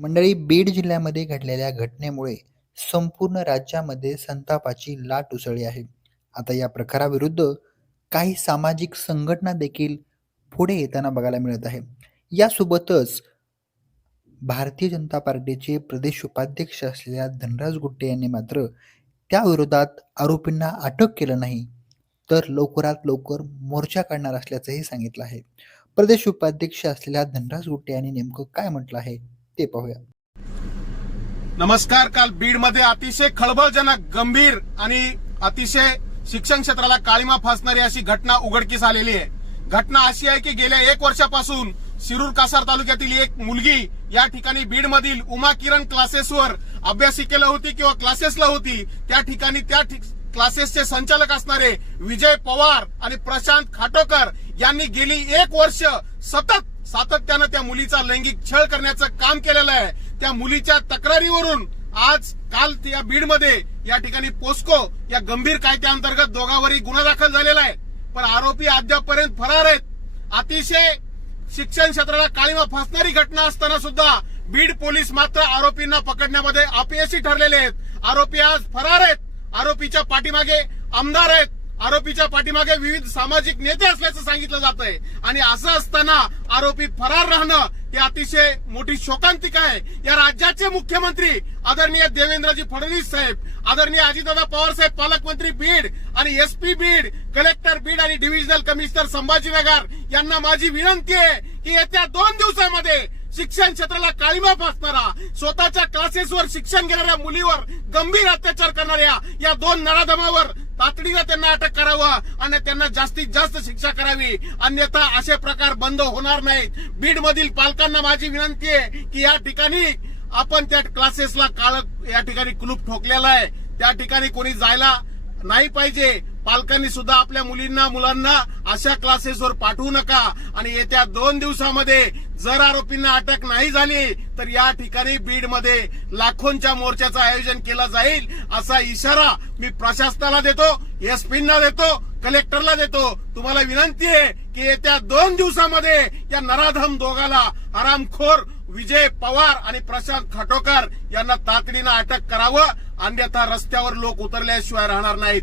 मंडळी बीड जिल्ह्यामध्ये घडलेल्या घटनेमुळे संपूर्ण राज्यामध्ये संतापाची लाट उसळली आहे. आता या प्रकाराविरुद्ध काही सामाजिक संघटना देखील पुढे येताना बघायला मिळत आहे. यासोबतच भारतीय जनता पार्टीचे प्रदेश उपाध्यक्ष असलेल्या धनराज गुट्टे यांनी मात्र त्या विरोधात आरोपींना अटक केलं नाही तर लवकरात लवकर मोर्चा काढणार असल्याचंही सांगितलं आहे. प्रदेश उपाध्यक्ष असलेल्या धनराज गुट्टे यांनी नेमकं काय म्हटलं आहे? ते पाहूया. नमस्कार काल बीडमध्ये अतिशय खळबळजनक गंभीर आणि अतिशय शिक्षण क्षेत्राला काळीमा फासणारी अशी घटना उघडकीस आलेली आहे. घटना अशी आहे की गेल्या एक वर्षापासून शिरूर कासार तालुक्यातील एक मुलगी या ठिकाणी बीड मधील उमा किरण क्लासेसवर अभ्यासिकेला होती किंवा क्लासेसला होती. त्या ठिकाणी त्या क्लासेसचे संचालक असणारे विजय पवार आणि प्रशांत खाटोकर यांनी गेली एक वर्ष सतत सातत्यानं त्या मुलीचा लैंगिक छळ करण्याचं काम केलेलं आहे. त्या मुलीच्या तक्रारीवरून आज काल या बीडमध्ये या ठिकाणी पोस्को या गंभीर कायद्याअंतर्गत दोघांवरही गुन्हा दाखल झालेला आहे. पण आरोपी अद्यापपर्यंत फरार आहेत. अतिशय शिक्षण क्षेत्राला काळीमा फासणारी घटना असताना सुद्धा बीड पोलीस मात्र आरोपींना पकडण्यामध्ये अपयशी ठरलेले आहेत. आरोपी आज फरार आहेत. आरोपीच्या पाठीमागे आमदार आहेत. आरोपीच्या पाठीमागे विविध सामाजिक नेते असल्याचं सांगितलं जात आहे आणि असं असताना आरोपी फरार राहणं ही अतिशय मोठी शोकांतिका आहे. या राज्याचे मुख्यमंत्री आदरणीय देवेंद्रजी फडणवीस साहेब आदरणीय अजितदादा पवार साहेब पालकमंत्री बीड आणि एसपी बीड कलेक्टर बीड आणि डिव्हिजनल कमिशनर संभाजीनगर यांना माझी विनंती आहे की येत्या दोन दिवसामध्ये शिक्षण क्षेत्राला काळीमा फासणारा स्वतःच्या क्लासेसवर शिक्षण घेणाऱ्या मुलीवर गंभीर अत्याचार करणाऱ्या या दोन नराधमावर तातडीनं त्यांना अटक करावं आणि त्यांना जास्तीत जास्त शिक्षा करावी. अन्यथा असे प्रकार बंद होणार नाहीत. बीड मधील पालकांना माझी विनंती आहे की या ठिकाणी आपण त्या क्लासेसला काळ या ठिकाणी कुलूप ठोकलेला आहे. त्या ठिकाणी कोणी जायला नाही पाहिजे. पालकांनी सुद्धा आपल्या मुलींना मुलांना अशा क्लासेसवर पाठवू नका. आणि येत्या दोन दिवसामध्ये जर आरोपींना अटक नाही झाली तर या ठिकाणी बीडमध्ये लाखोंच्या मोर्चाचं आयोजन केलं जाईल असा इशारा मी प्रशासनाला देतो एसपींना देतो कलेक्टरला देतो. तुम्हाला विनंती आहे की येत्या दोन दिवसामध्ये या नराधम दोघाला आरामखोर विजय पवार आणि प्रशांत खाटोकर यांना तातडीनं अटक करावं अन्यथा रस्त्यावर लोक उतरल्याशिवाय राहणार नाहीत.